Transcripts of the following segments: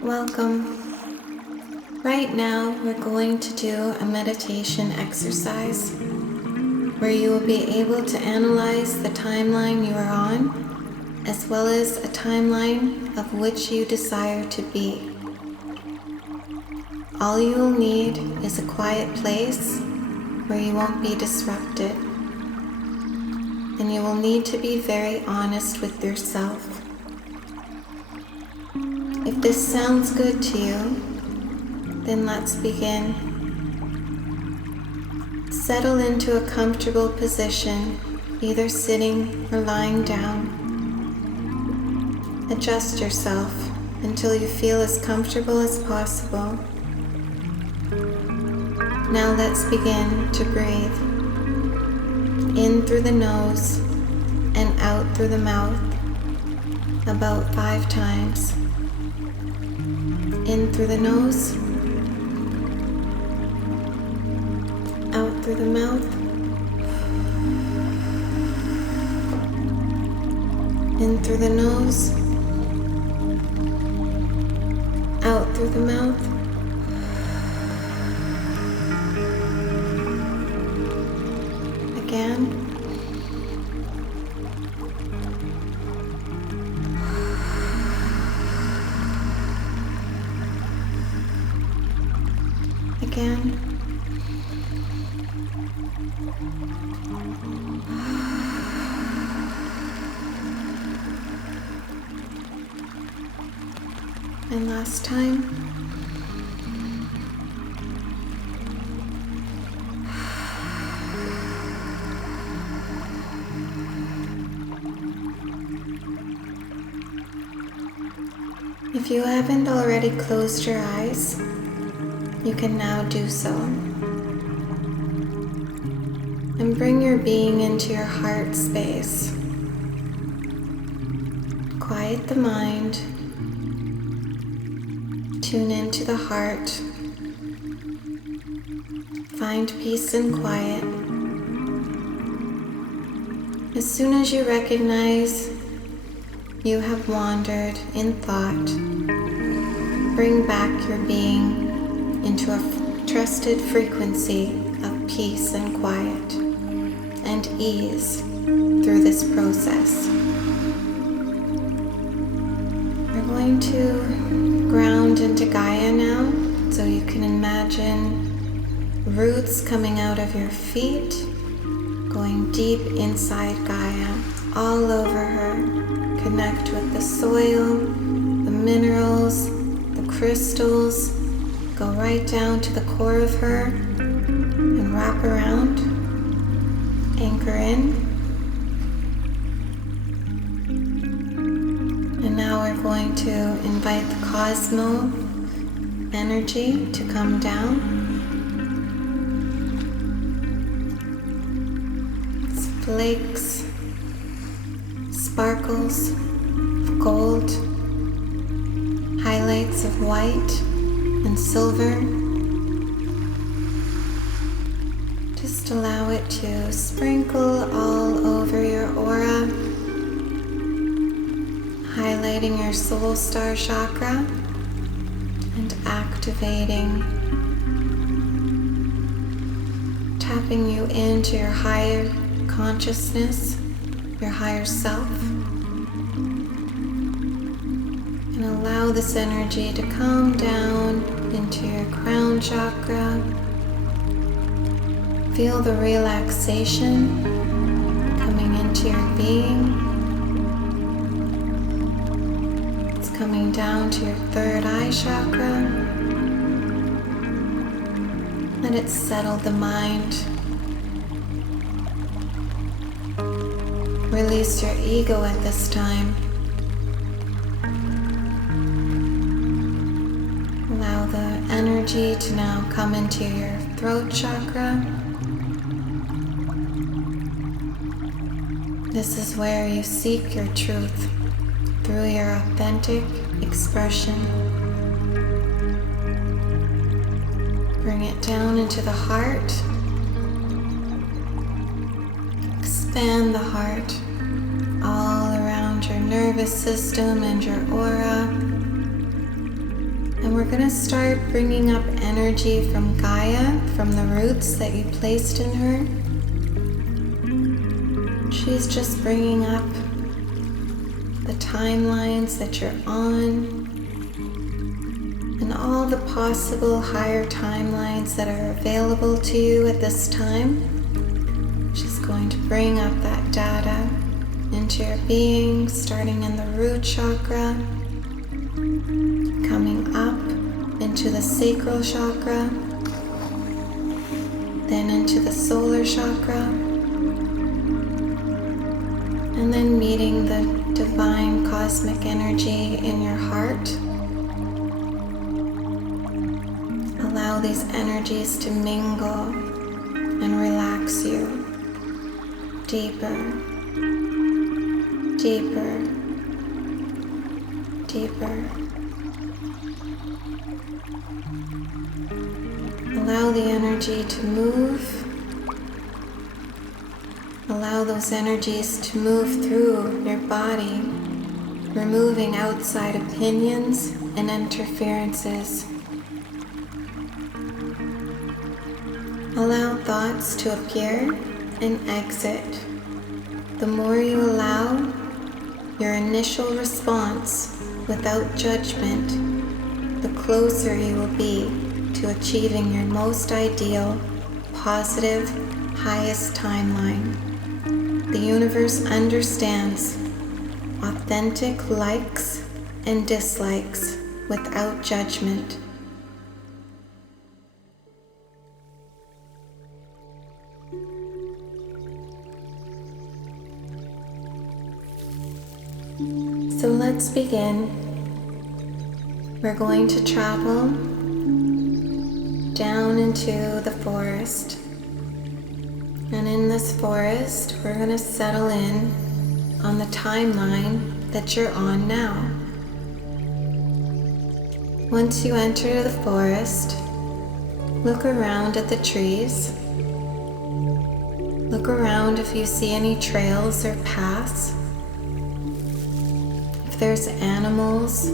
Welcome. Right now, we're going to do a meditation exercise where you will be able to analyze the timeline you are on, as well as a timeline of which you desire to be. All you will need is a quiet place where you won't be disrupted. And you will need to be very honest with yourself. If this sounds good to you, then let's begin. Settle into a comfortable position, either sitting or lying down. Adjust yourself until you feel as comfortable as possible. Now let's begin to breathe. In through the nose and out through the mouth about 5 times. In through the nose, out through the mouth, in through the nose, out through the mouth, again, again. And last time. If you haven't already closed your eyes, you can now do so. And bring your being into your heart space. Quiet the mind. Tune into the heart. Find peace and quiet. As soon as you recognize you have wandered in thought, bring back your being into a trusted frequency of peace and quiet and ease through this process. We're going to ground into Gaia now, so you can imagine roots coming out of your feet, going deep inside Gaia, all over her. Connect with the soil, the minerals, the crystals. Go right down to the core of her and wrap around. Anchor in. And now we're going to invite the cosmo energy to come down. It's flakes, sparkles of gold, highlights of white and silver. Just allow it to sprinkle all over your aura, highlighting your soul star chakra and activating, tapping you into your higher consciousness, your higher self. And allow this energy to come down into your crown chakra. Feel the relaxation coming into your being. It's coming down to your third eye chakra. Let it settle the mind. Release your ego at this time. Allow the energy to now come into your throat chakra. This is where you seek your truth through your authentic expression. Bring it down into the heart. Expand the heart all around your nervous system and your aura. And we're going to start bringing up energy from Gaia, from the roots that you placed in her. She's just bringing up the timelines that you're on and all the possible higher timelines that are available to you at this time. She's going to bring up that data into your being, starting in the root chakra, coming up into the sacral chakra, then into the solar chakra, and then meeting the divine cosmic energy in your heart. Allow these energies to mingle and relax you deeper, deeper, deeper. Allow the energy to move. Allow those energies to move through your body, removing outside opinions and interferences. Allow thoughts to appear and exit. The more you allow your initial response without judgment, the closer you will be to achieving your most ideal, positive, highest timeline. The universe understands authentic likes and dislikes without judgment. So let's begin. We're going to travel down into the forest. And in this forest, we're going to settle in on the timeline that you're on now. Once you enter the forest, look around at the trees. Look around if you see any trails or paths. If there's animals,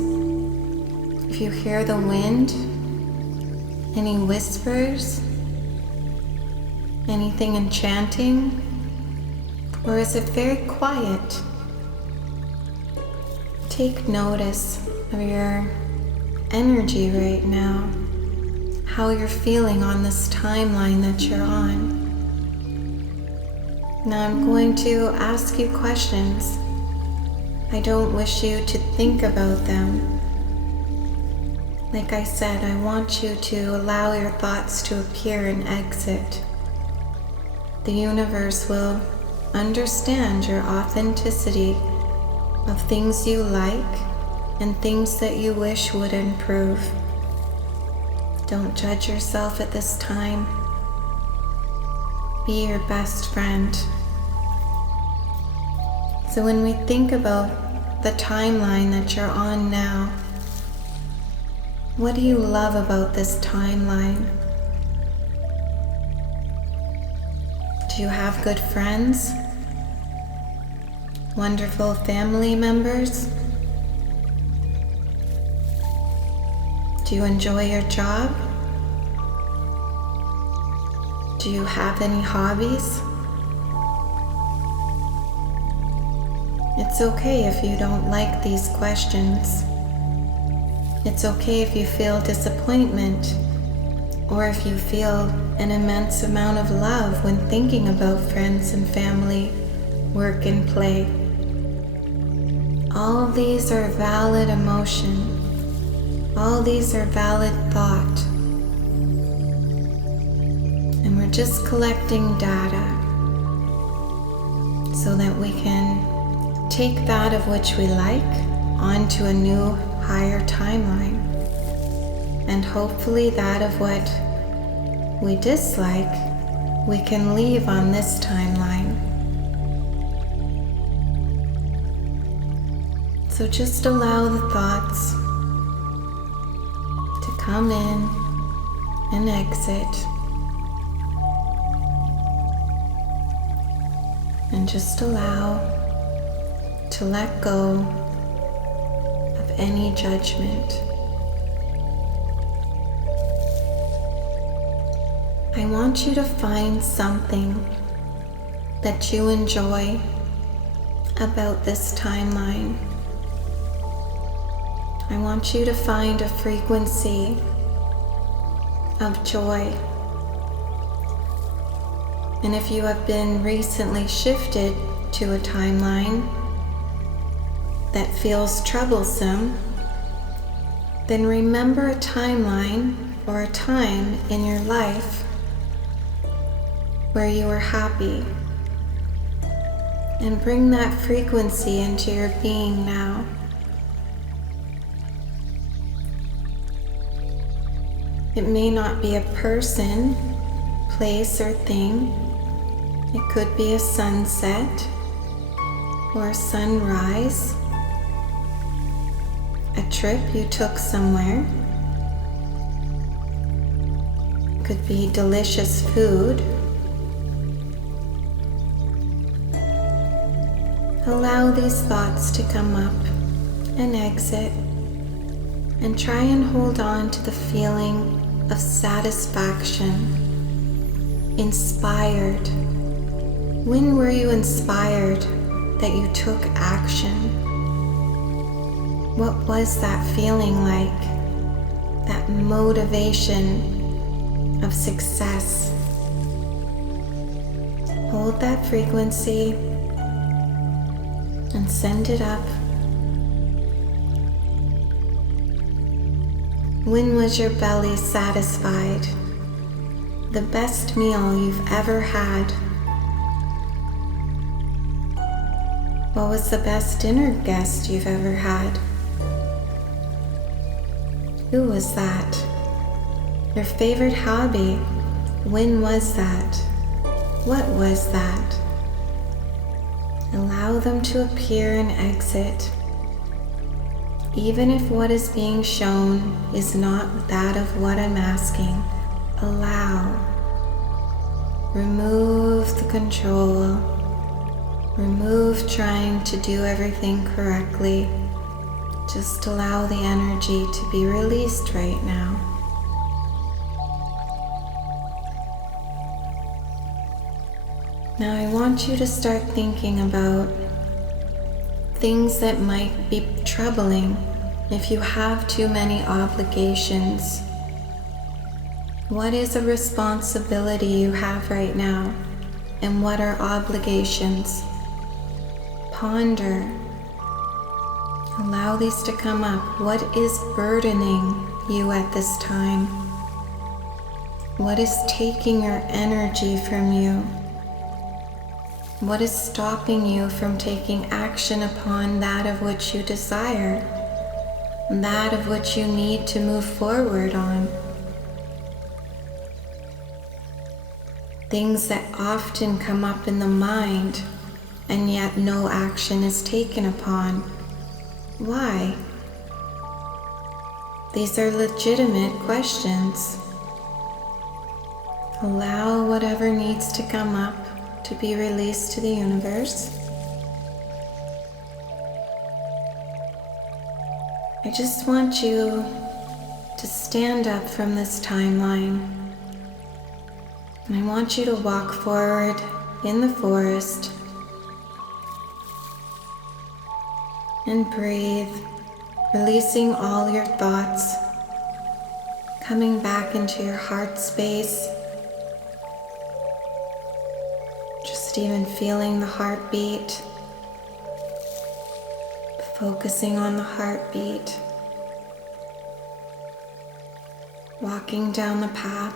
if you hear the wind, any whispers, anything enchanting, or is it very quiet? Take notice of your energy right now, how you're feeling on this timeline that you're on. Now I'm going to ask you questions. I don't wish you to think about them. Like I said, I want you to allow your thoughts to appear and exit. The universe will understand your authenticity of things you like and things that you wish would improve. Don't judge yourself at this time. Be your best friend. So when we think about the timeline that you're on now, what do you love about this timeline? Do you have good friends? Wonderful family members? Do you enjoy your job? Do you have any hobbies? It's okay if you don't like these questions. It's okay if you feel disappointment, or if you feel an immense amount of love when thinking about friends and family, work and play. All of these are valid emotion. All these are valid thought. And we're just collecting data so that we can take that of which we like onto a new higher timeline, and hopefully that of what we dislike we can leave on this timeline. So just allow the thoughts to come in and exit. And just allow to let go of any judgment. I want you to find something that you enjoy about this timeline. I want you to find a frequency of joy. And if you have been recently shifted to a timeline that feels troublesome, then remember a timeline or a time in your life where you were happy, and bring that frequency into your being now. It may not be a person, place, or thing. It could be a sunset or a sunrise, a trip you took somewhere. It could be delicious food. Allow these thoughts to come up and exit, and try and hold on to the feeling of satisfaction, inspired. When were you inspired that you took action? What was that feeling like? That motivation of success. Hold that frequency and send it up. When was your belly satisfied? The best meal you've ever had? What was the best dinner guest you've ever had? Who was that? Your favorite hobby? When was that? What was that? Allow them to appear and exit. Even if what is being shown is not that of what I'm asking, allow. Remove the control. Remove trying to do everything correctly. Just allow the energy to be released right now. Now I want you to start thinking about things that might be troubling if you have too many obligations. What is a responsibility you have right now, and what are obligations? Ponder. Allow these to come up. What is burdening you at this time? What is taking your energy from you? What is stopping you from taking action upon that of which you desire, that of which you need to move forward on? Things that often come up in the mind, and yet no action is taken upon. Why? These are legitimate questions. Allow whatever needs to come up to be released to the universe. I just want you to stand up from this timeline, and I want you to walk forward in the forest and breathe, releasing all your thoughts, coming back into your heart space. Just even feeling the heartbeat, focusing on the heartbeat, walking down the path.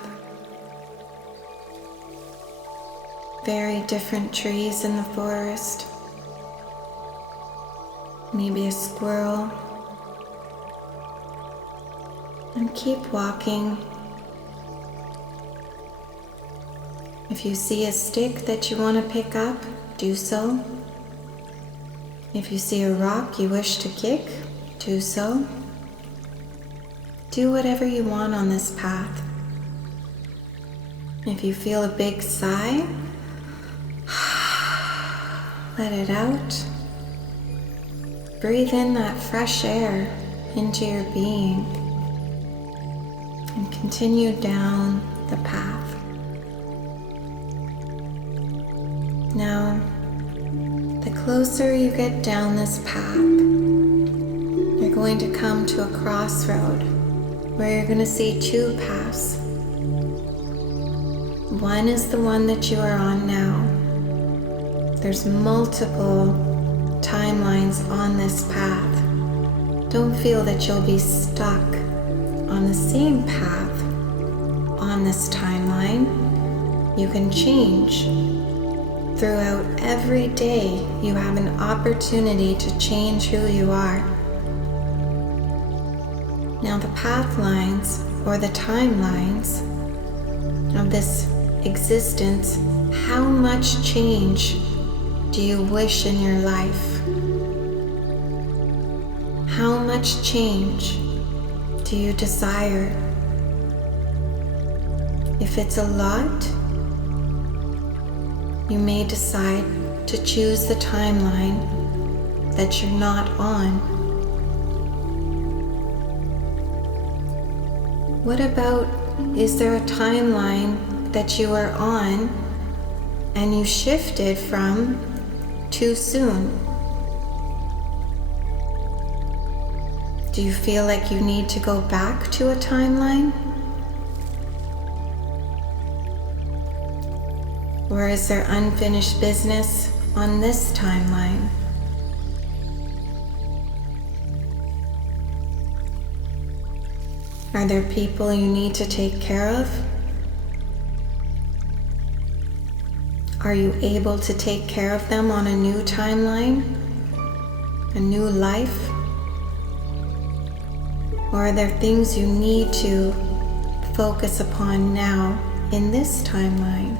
Very different trees in the forest, maybe a squirrel, and keep walking. If you see a stick that you want to pick up, do so. If you see a rock you wish to kick, do so. Do whatever you want on this path. If you feel a big sigh, let it out. Breathe in that fresh air into your being and continue down the path. Now, the closer you get down this path, you're going to come to a crossroad where you're going to see two paths. One is the one that you are on now. There's multiple timelines on this path. Don't feel that you'll be stuck on the same path on this timeline. You can change. Throughout every day, you have an opportunity to change who you are. Now the path lines or the timelines of this existence, how much change do you wish in your life? How much change do you desire? If it's a lot, you may decide to choose the timeline that you're not on. What about, is there a timeline that you are on and you shifted from too soon? Do you feel like you need to go back to a timeline? Or is there unfinished business on this timeline? Are there people you need to take care of? Are you able to take care of them on a new timeline? A new life? Or are there things you need to focus upon now in this timeline?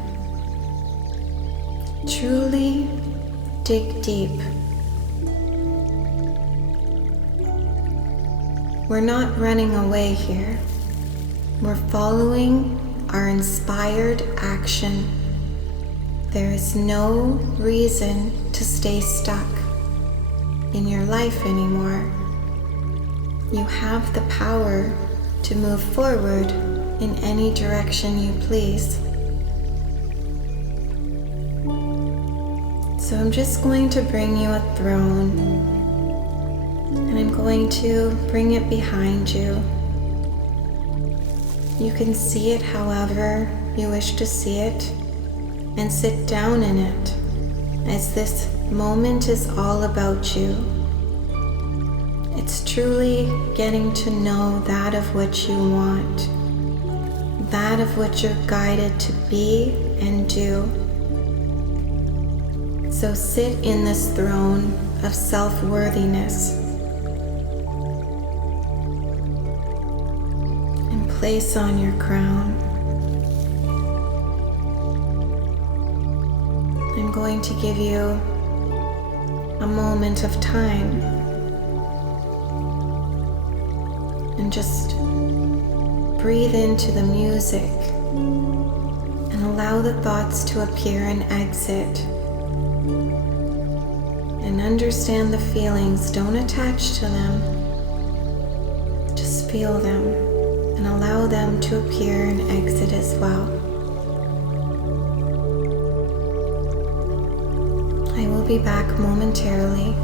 Truly dig deep. We're not running away here. We're following our inspired action. There is no reason to stay stuck in your life anymore. You have the power to move forward in any direction you please. So I'm just going to bring you a throne, and I'm going to bring it behind you. You can see it however you wish to see it, and sit down in it, as this moment is all about you. It's truly getting to know that of what you want, that of what you're guided to be and do. So sit in this throne of self-worthiness and place on your crown. I'm going to give you a moment of time and just breathe into the music and allow the thoughts to appear and exit. And understand the feelings, don't attach to them. Just feel them and allow them to appear and exit as well. I will be back momentarily.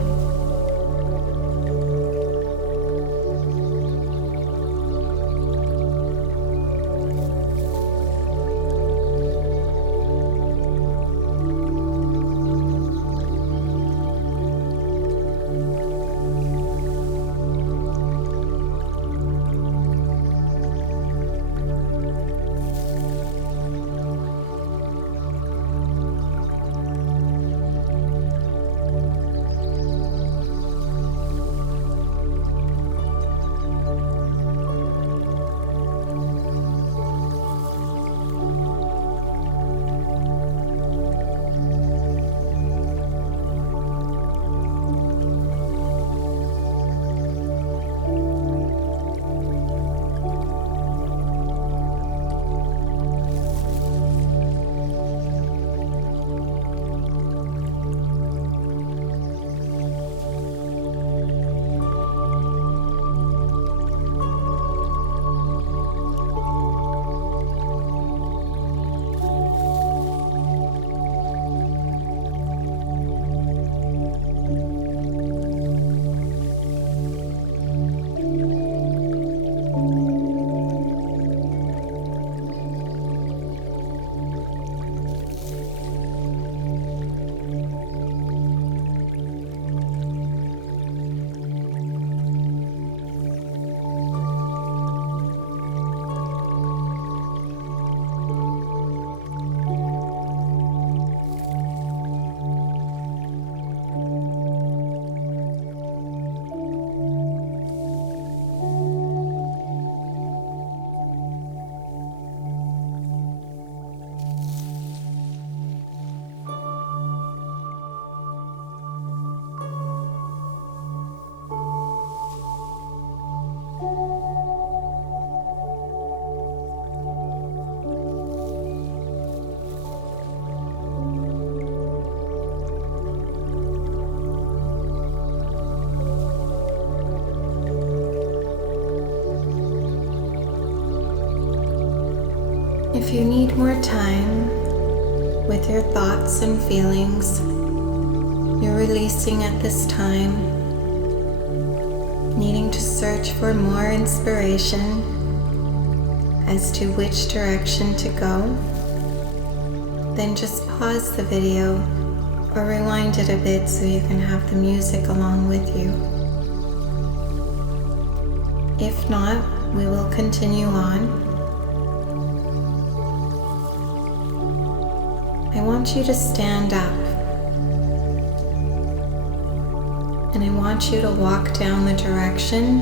If you need more time with your thoughts and feelings, you're releasing at this time, needing to search for more inspiration as to which direction to go, then just pause the video or rewind it a bit so you can have the music along with you. If not, we will continue on. I want you to stand up, and I want you to walk down the direction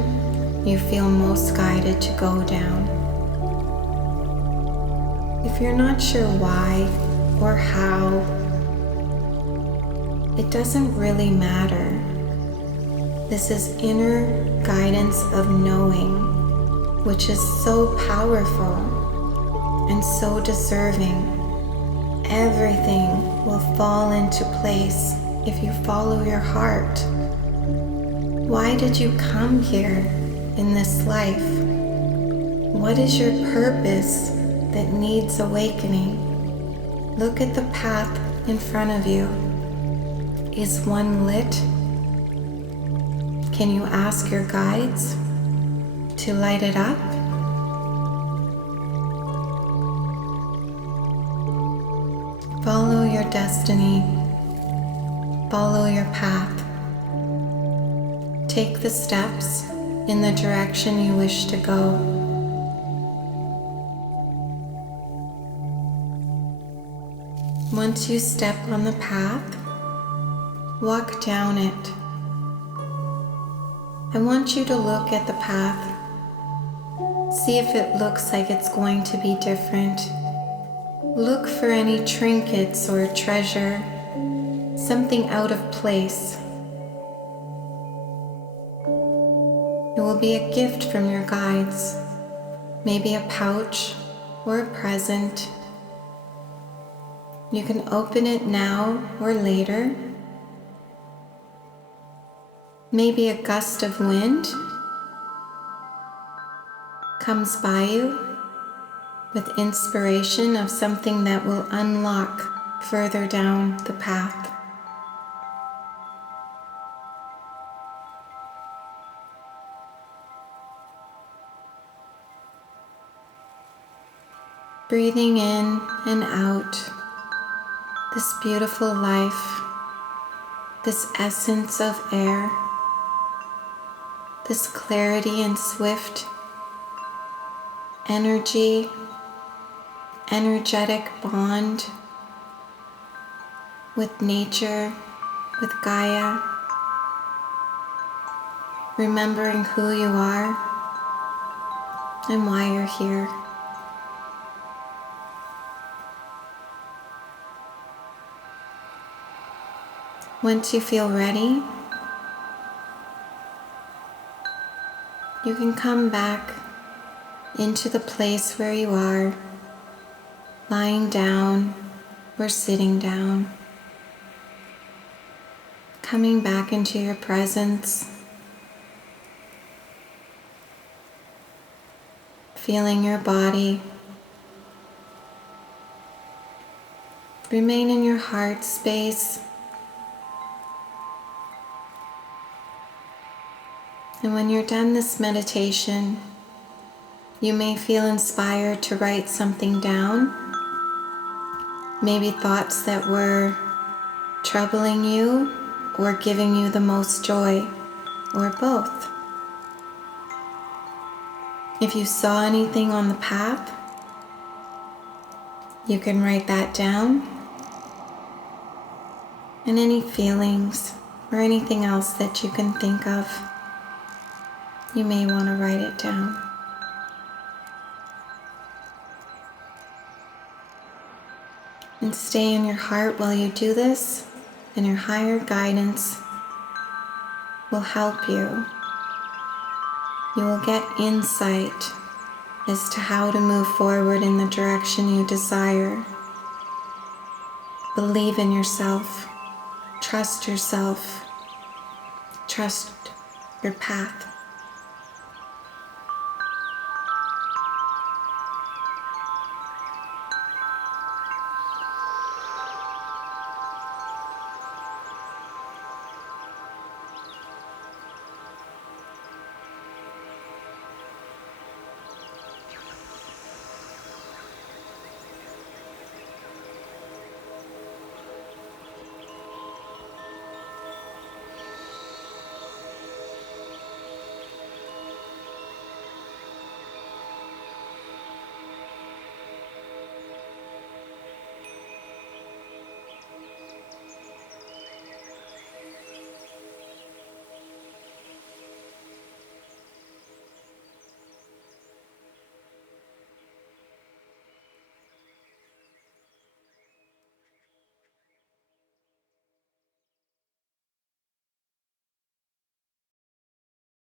you feel most guided to go down. If you're not sure why or how, it doesn't really matter. This is inner guidance of knowing, which is so powerful and so deserving. Everything will fall into place if you follow your heart. Why did you come here in this life? What is your purpose that needs awakening? Look at the path in front of you. Is one lit? Can you ask your guides to light it up? Follow your destiny. Follow your path. Take the steps in the direction you wish to go. Once you step on the path, walk down it. I want you to look at the path. See if it looks like it's going to be different. Look for any trinkets or treasure, something out of place. It will be a gift from your guides, maybe a pouch or a present. You can open it now or later. Maybe a gust of wind comes by you with inspiration of something that will unlock further down the path. Breathing in and out this beautiful life, this essence of air, this clarity and swift energy, energetic bond with nature, with Gaia, remembering who you are and why you're here. Once you feel ready, you can come back into the place where you are, lying down or sitting down, coming back into your presence, feeling your body. Remain in your heart space. And when you're done this meditation, you may feel inspired to write something down, maybe thoughts that were troubling you or giving you the most joy, or both. If you saw anything on the path, you can write that down, and any feelings or anything else that you can think of, you may want to write it down. And stay in your heart while you do this, and your higher guidance will help you. You will get insight as to how to move forward in the direction you desire. Believe in yourself. Trust yourself. Trust your path.